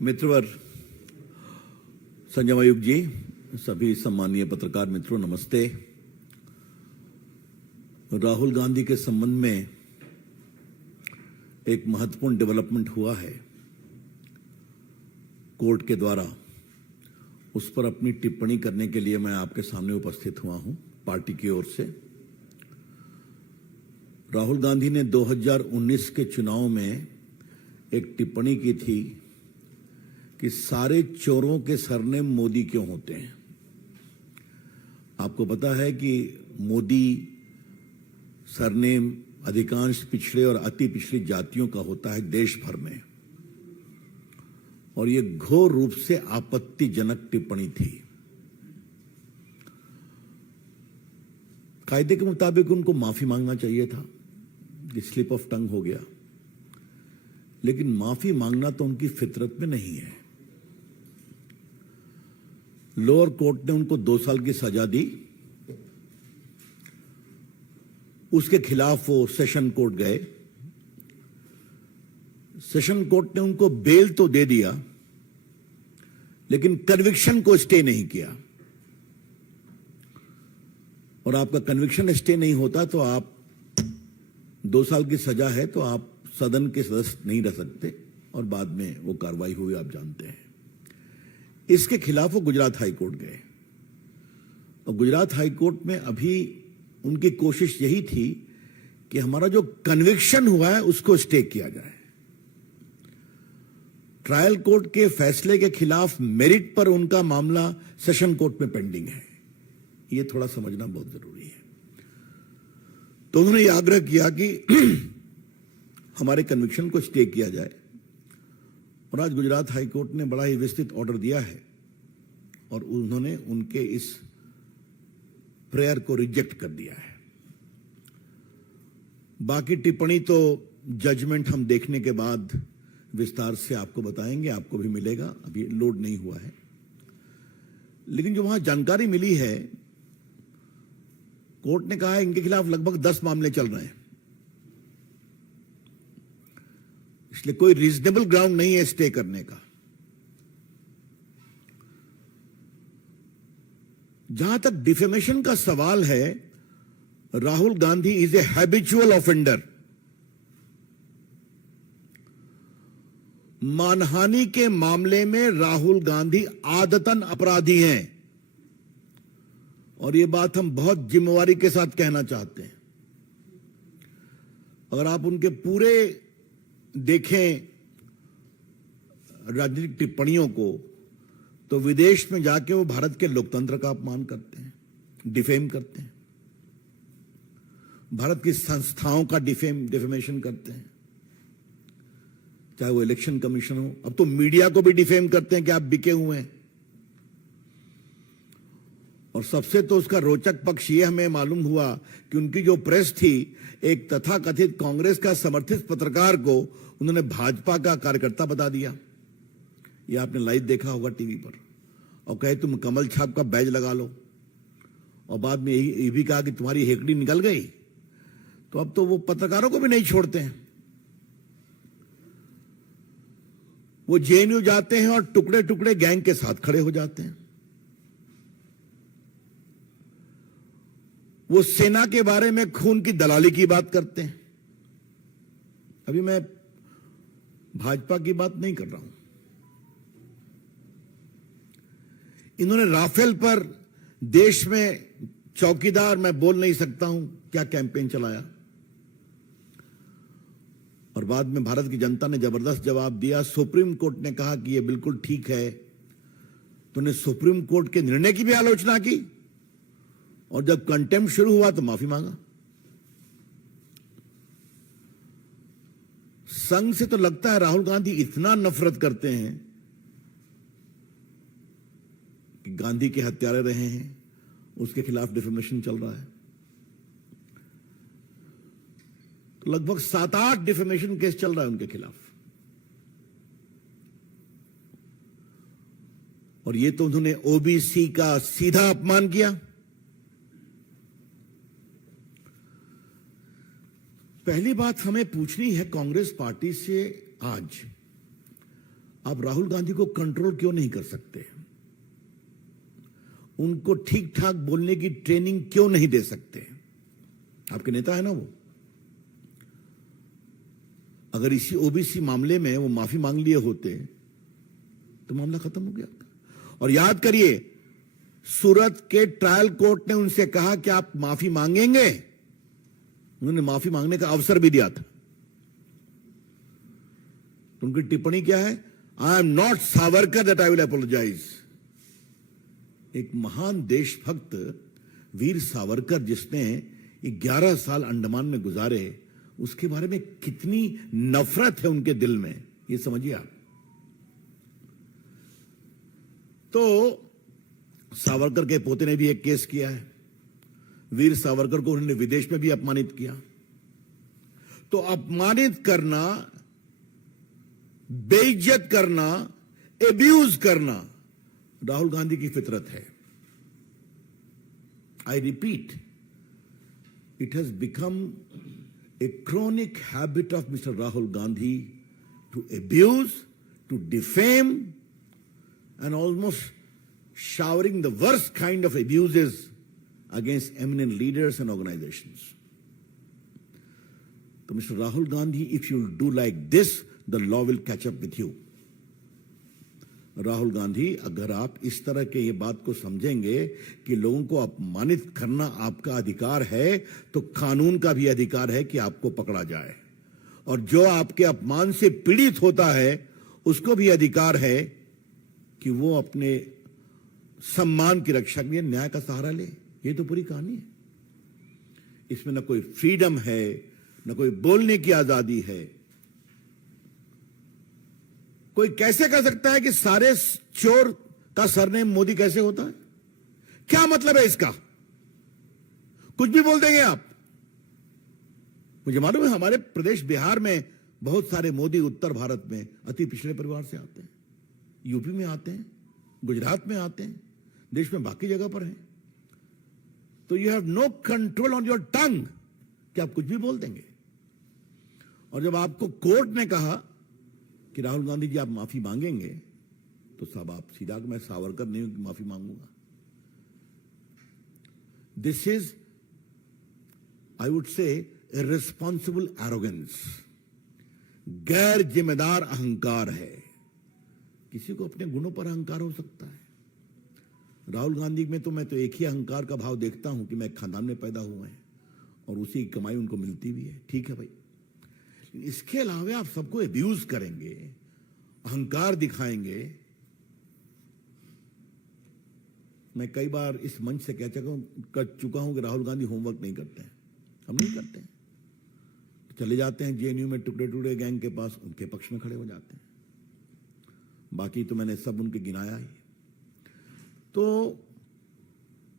मित्रवर, संजय आयुक्त जी, सभी सम्मानीय पत्रकार मित्रों, नमस्ते। राहुल गांधी के संबंध में एक महत्वपूर्ण डेवलपमेंट हुआ है। कोर्ट के द्वारा उस पर अपनी टिप्पणी करने के लिए मैं आपके सामने उपस्थित हुआ हूं, पार्टी की ओर से। राहुल गांधी ने 2019 के चुनाव में एक टिप्पणी की थी कि सारे चोरों के सरनेम मोदी क्यों होते हैं। आपको पता है कि मोदी सरनेम अधिकांश पिछड़े और अति पिछड़ी जातियों का होता है देश भर में, और यह घोर रूप से आपत्तिजनक टिप्पणी थी। कायदे के मुताबिक उनको माफी मांगना चाहिए था, ये स्लिप ऑफ टंग हो गया, लेकिन माफी मांगना तो उनकी फितरत में नहीं है। लोअर कोर्ट ने उनको 2 साल की सजा दी, उसके खिलाफ वो सेशन कोर्ट गए। सेशन कोर्ट ने उनको बेल तो दे दिया, लेकिन कन्विक्शन को स्टे नहीं किया। और आपका कन्विक्शन स्टे नहीं होता तो आप 2 साल की सजा है तो आप सदन के सदस्य नहीं रह सकते, और बाद में वो कार्रवाई हुई, आप जानते हैं। इसके खिलाफ वो गुजरात हाई कोर्ट गए, और गुजरात हाई कोर्ट में अभी उनकी कोशिश यही थी कि हमारा जो कन्विक्शन हुआ है उसको स्टे किया जाए। ट्रायल कोर्ट के फैसले के खिलाफ मेरिट पर उनका मामला सेशन कोर्ट में पेंडिंग है। यह थोड़ा समझना बहुत जरूरी है। तो उन्होंने यह आग्रह किया कि हमारे कन्विक्शन को स्टे किया जाए, और आज गुजरात हाई कोर्ट ने बड़ा ही विस्तृत ऑर्डर दिया है, और उन्होंने उनके इस प्रेयर को रिजेक्ट कर दिया है। बाकी टिप्पणी तो जजमेंट हम देखने के बाद विस्तार से आपको बताएंगे, आपको भी मिलेगा, अभी लोड नहीं हुआ है। लेकिन जो वहां जानकारी मिली है, कोर्ट ने कहा है इनके खिलाफ लगभग 10 मामले चल रहे हैं, इसलिए कोई रीजनेबल ग्राउंड नहीं है स्टे करने का। जहां तक डिफेमेशन का सवाल है, Rahul Gandhi is a habitual offender. मानहानि के मामले में राहुल गांधी आदतन अपराधी हैं, और यह बात हम बहुत जिम्मेवारी के साथ कहना चाहते हैं। अगर आप उनके पूरे देखें राजनीतिक टिप्पणियों को, तो विदेश में जाके वो भारत के लोकतंत्र का अपमान करते हैं, डिफेम करते हैं, भारत की संस्थाओं का डिफेमेशन करते हैं, चाहे वो इलेक्शन कमीशन हो। अब तो मीडिया को भी डिफेम करते हैं कि आप बिके हुए हैं। और सबसे तो उसका रोचक पक्ष यह हमें मालूम हुआ कि उनकी जो प्रेस थी, एक तथाकथित कांग्रेस का समर्थित पत्रकार को उन्होंने भाजपा का कार्यकर्ता बता दिया। यह आपने लाइव देखा होगा टीवी पर, और कहे तुम कमल छाप का बैज लगा लो, और बाद में यही भी कहा कि तुम्हारी हेकड़ी निकल गई। तो अब तो वो पत्रकारों को भी नहीं छोड़ते हैं। वो जेएनयू जाते हैं और टुकड़े टुकड़े गैंग के साथ खड़े हो जाते हैं। वो सेना के बारे में खून की दलाली की बात करते हैं। अभी मैं भाजपा की बात नहीं कर रहा हूं। इन्होंने राफेल पर देश में चौकीदार मैं बोल नहीं सकता हूं क्या कैंपेन चलाया, और बाद में भारत की जनता ने जबरदस्त जवाब दिया। सुप्रीम कोर्ट ने कहा कि यह बिल्कुल ठीक है, तो उन्होंने सुप्रीम कोर्ट के निर्णय की भी आलोचना की, और जब कंटेम्प्ट शुरू हुआ तो माफी मांगा। संघ से तो लगता है राहुल गांधी इतना नफरत करते हैं कि गांधी के हत्यारे रहे हैं, उसके खिलाफ डिफेमेशन चल रहा है। तो लगभग 7-8 डिफेमेशन केस चल रहा है उनके खिलाफ, और ये तो उन्होंने ओबीसी का सीधा अपमान किया। पहली बात हमें पूछनी है कांग्रेस पार्टी से, आज आप राहुल गांधी को कंट्रोल क्यों नहीं कर सकते? उनको ठीक ठाक बोलने की ट्रेनिंग क्यों नहीं दे सकते? आपके नेता है ना वो। अगर इसी ओबीसी मामले में वो माफी मांग लिए होते तो मामला खत्म हो गया। और याद करिए, सूरत के ट्रायल कोर्ट ने उनसे कहा कि आप माफी मांगेंगे, उन्होंने माफी मांगने का अवसर भी दिया था। तो उनकी टिप्पणी क्या है? I am not Savarkar that I will apologise. एक महान देशभक्त वीर सावरकर, जिसने 11 साल अंडमान में गुजारे, उसके बारे में कितनी नफरत है उनके दिल में, ये समझिए आप। तो सावरकर के पोते ने भी एक केस किया है। वीर सावरकर को उन्होंने विदेश में भी अपमानित किया। तो अपमानित करना, बेइज्जत करना, एब्यूज करना राहुल गांधी की फितरत है। I repeat, it has become a chronic habit of Mr. Rahul Gandhi to abuse, to defame, and almost showering the worst kind of abuses against eminent leaders and organizations. So Mr. Rahul Gandhi, if you do like this, the law will catch up with you. Rahul Gandhi, अगर आप इस तरह के ये बात को समझेंगे कि लोगों को अपमानित करना आपका अधिकार है, तो कानून का भी अधिकार है कि आपको पकड़ा जाए। और जो आपके अपमान से पीड़ित होता है, उसको भी अधिकार है कि वो अपने सम्मान की रक्षा के लिए न्याय का सहारा ले। ये तो पूरी कहानी है। इसमें न कोई फ्रीडम है, न कोई बोलने की आजादी है। कोई कैसे कह सकता है कि सारे चोर का सरनेम मोदी कैसे होता है? क्या मतलब है इसका? कुछ भी बोल देंगे आप। मुझे मालूम है हमारे प्रदेश बिहार में बहुत सारे मोदी उत्तर भारत में अति पिछड़े परिवार से आते हैं, यूपी में आते हैं, गुजरात में आते हैं, देश में बाकी जगह पर हैं। तो you have no control on your tongue कि आप कुछ भी बोल देंगे। और जब आपको कोर्ट ने कहा कि राहुल गांधी जी आप माफी मांगेंगे, तो साहब आप सीधा, मैं सावरकर नहीं हूं कि माफी मांगूंगा। This is, I would say, irresponsible arrogance. गैर जिम्मेदार अहंकार है। किसी को अपने गुणों पर अहंकार हो सकता है। राहुल गांधी में तो मैं तो एक ही अहंकार का भाव देखता हूं कि मैं एक खानदान में पैदा हुआ है और उसी की कमाई उनको मिलती भी है। ठीक है भाई, इसके अलावा आप सबको एब्यूज करेंगे, अहंकार दिखाएंगे। मैं कई बार इस मंच से कह चुका हूं कि राहुल गांधी होमवर्क नहीं करते हैं। हम नहीं करते हैं। चले जाते हैं जेएनयू में टुकड़े टुकड़े गैंग के पास, उनके पक्ष में खड़े हो जाते हैं। बाकी तो मैंने सब उनके गिनाया ही। तो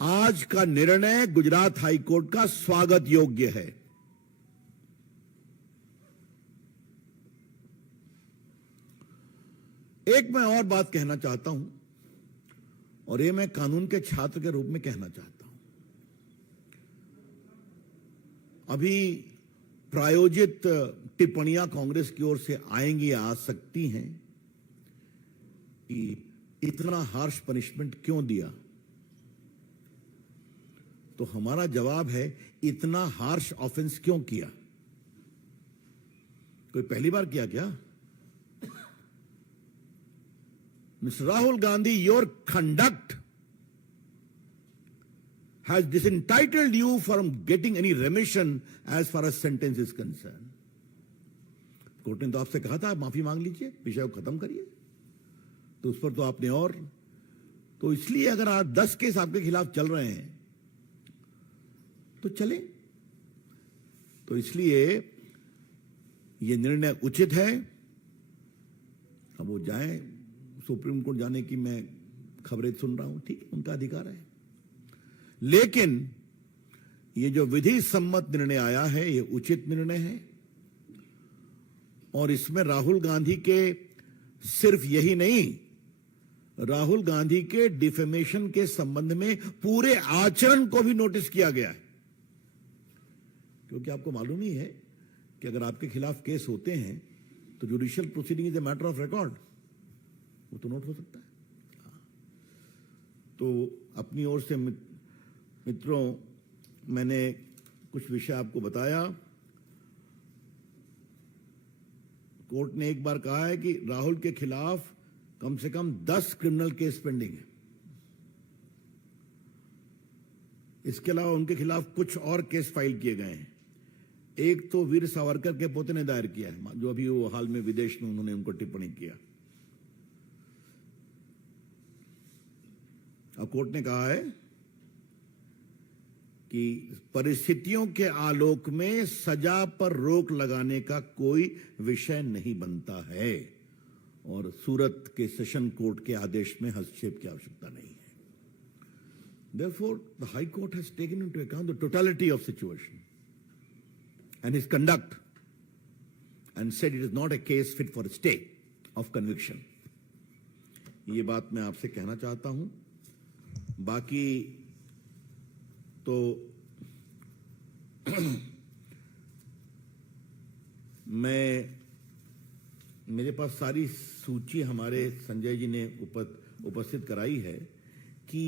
आज का निर्णय गुजरात हाई कोर्ट का स्वागत योग्य है। एक मैं और बात कहना चाहता हूं, और ये मैं कानून के छात्र के रूप में कहना चाहता हूं। अभी प्रायोजित टिप्पणियां कांग्रेस की ओर से आएंगी, आ सकती हैं कि इतना हार्श पनिशमेंट क्यों दिया। तो हमारा जवाब है, इतना हार्श ऑफेंस क्यों किया? कोई पहली बार किया क्या? Mr. Rahul Gandhi, your conduct has disentitled you from getting any remission as far as sentence is concerned. Court ने तो आपसे कहा था आप माफी मांग लीजिए, विषय को खत्म करिए। तो उस पर तो आपने और, तो इसलिए अगर आज 10 केस आपके खिलाफ चल रहे हैं तो चले। तो इसलिए ये निर्णय उचित है। अब वो जाएं सुप्रीम कोर्ट, जाने की मैं खबरें सुन रहा हूं, ठीक है, उनका अधिकार है। लेकिन ये जो विधि सम्मत निर्णय आया है, ये उचित निर्णय है। और इसमें राहुल गांधी के सिर्फ यही नहीं, राहुल गांधी के डिफेमेशन के संबंध में पूरे आचरण को भी नोटिस किया गया है। क्योंकि आपको मालूम ही है कि अगर आपके खिलाफ केस होते हैं तो judicial proceeding is a matter of record. वो तो नोट हो सकता है। तो अपनी ओर से मित्रों, मैंने कुछ विषय आपको बताया। कोर्ट ने एक बार कहा है कि राहुल के खिलाफ कम से कम 10 क्रिमिनल केस पेंडिंग है। इसके अलावा उनके खिलाफ कुछ और केस फाइल किए गए हैं। एक तो वीर सावरकर के पोते ने दायर किया है, जो अभी वो हाल में विदेश में उन्होंने उनको टिप्पणी किया। अब कोर्ट ने कहा है कि परिस्थितियों के आलोक में सजा पर रोक लगाने का कोई विषय नहीं बनता है और सूरत के सेशन कोर्ट के आदेश में हस्तक्षेप की आवश्यकता नहीं है। Therefore, the High Court has taken into account the totality of situation and his conduct and said it is not a case fit for a stay of conviction. ये बात मैं आपसे कहना चाहता हूं। बाकी तो मेरे पास सारी सूची हमारे संजय जी ने उपस्थित कराई है कि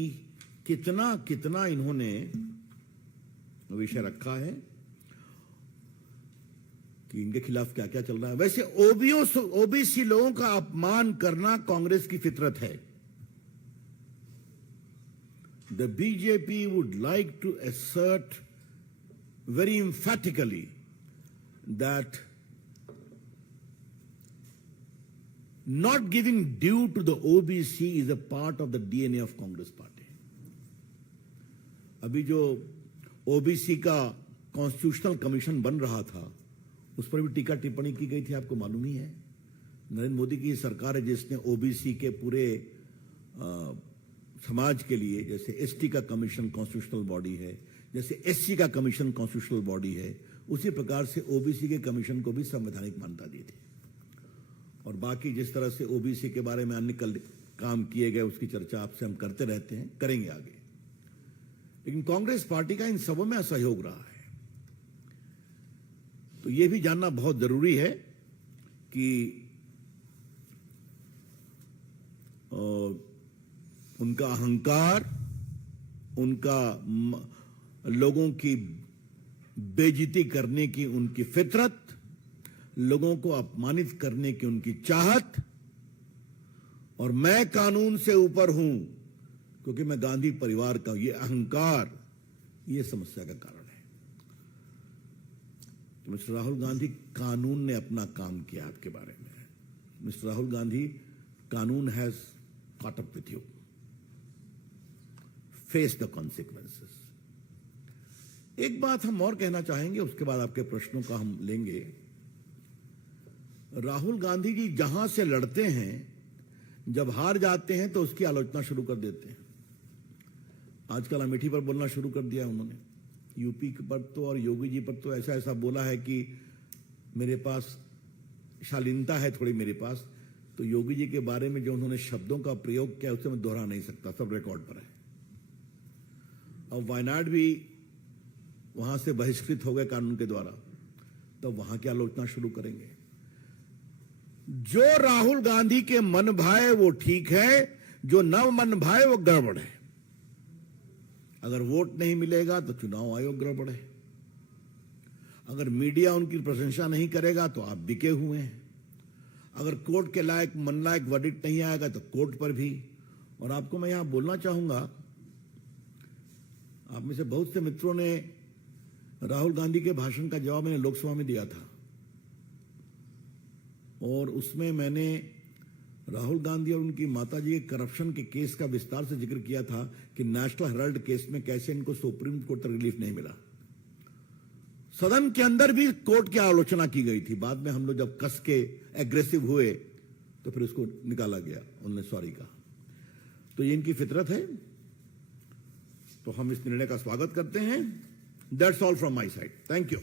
कितना इन्होंने विषय रखा है कि इनके खिलाफ क्या क्या चल रहा है। वैसे ओबीसी लोगों का अपमान करना कांग्रेस की फितरत है। The BJP would like to assert very emphatically that not giving due to the OBC is a part of the DNA of Congress party. अभी जो ओबीसी का कॉन्स्टिट्यूशनल कमीशन बन रहा था, उस पर भी टीका टिप्पणी की गई थी, आपको मालूम ही है। नरेंद्र मोदी की सरकार है जिसने ओबीसी के पूरे समाज के लिए, जैसे एसटी का कमीशन कॉन्स्टिट्यूशनल बॉडी है, जैसे एससी का कमीशन कॉन्स्टिट्यूशनल बॉडी है, उसी प्रकार से ओबीसी के कमीशन को भी संवैधानिक मान्यता दी थी। और बाकी जिस तरह से ओबीसी के बारे में अन्य काम किए गए उसकी चर्चा आपसे हम करते रहते हैं, करेंगे आगे। लेकिन कांग्रेस पार्टी का इन सबों में असहयोग रहा है। तो यह भी जानना बहुत जरूरी है कि उनका अहंकार, उनका लोगों की बेइज्जती करने की उनकी फितरत, लोगों को अपमानित करने की उनकी चाहत, और मैं कानून से ऊपर हूं क्योंकि मैं गांधी परिवार का, ये अहंकार, ये समस्या का कारण है। तो मिस्टर राहुल गांधी, कानून ने अपना काम किया आपके बारे में। मिस्टर राहुल गांधी, कानून has caught up with you. Face the consequences. एक बात हम और कहना चाहेंगे, उसके बाद आपके प्रश्नों का हम लेंगे। राहुल गांधी जी जहां से लड़ते हैं, जब हार जाते हैं तो उसकी आलोचना शुरू कर देते हैं। आजकल अमेठी पर बोलना शुरू कर दिया उन्होंने। यूपी पर तो और योगी जी पर तो ऐसा बोला है कि मेरे पास शालीनता है थोड़ी मेरे पास। तो योगी जी के बारे में जो उन्होंने शब्दों का प्रयोग किया उसे मैं दोहरा नहीं सकता, सब रिकॉर्ड पर है। और वायनाड भी वहां से बहिष्कृत हो गए कानून के द्वारा, तो वहां की आलोचना शुरू करेंगे। जो राहुल गांधी के मन भाए वो ठीक है, जो न मन भाए वो गड़बड़ है। अगर वोट नहीं मिलेगा तो चुनाव आयोग गड़बड़ है। अगर मीडिया उनकी प्रशंसा नहीं करेगा तो आप बिके हुए हैं। अगर कोर्ट के लायक मन लायक वर्डिक्ट नहीं आएगा तो कोर्ट पर भी। और आपको मैं यहां बोलना चाहूंगा, आप में से बहुत से मित्रों ने राहुल गांधी के भाषण का जवाब मैंने लोकसभा में दिया था, और उसमें मैंने राहुल गांधी और उनकी माताजी के करप्शन के केस का विस्तार से जिक्र किया था कि नेशनल हेराल्ड केस में कैसे इनको सुप्रीम कोर्ट तक रिलीफ नहीं मिला। सदन के अंदर भी कोर्ट की आलोचना की गई थी। बाद में हम लोग जब कस के एग्रेसिव हुए तो फिर उसको निकाला गया, उन्होंने सॉरी कहा। तो ये इनकी फितरत है, तो हम इस निर्णय का स्वागत करते हैं। That's all from my side. Thank you.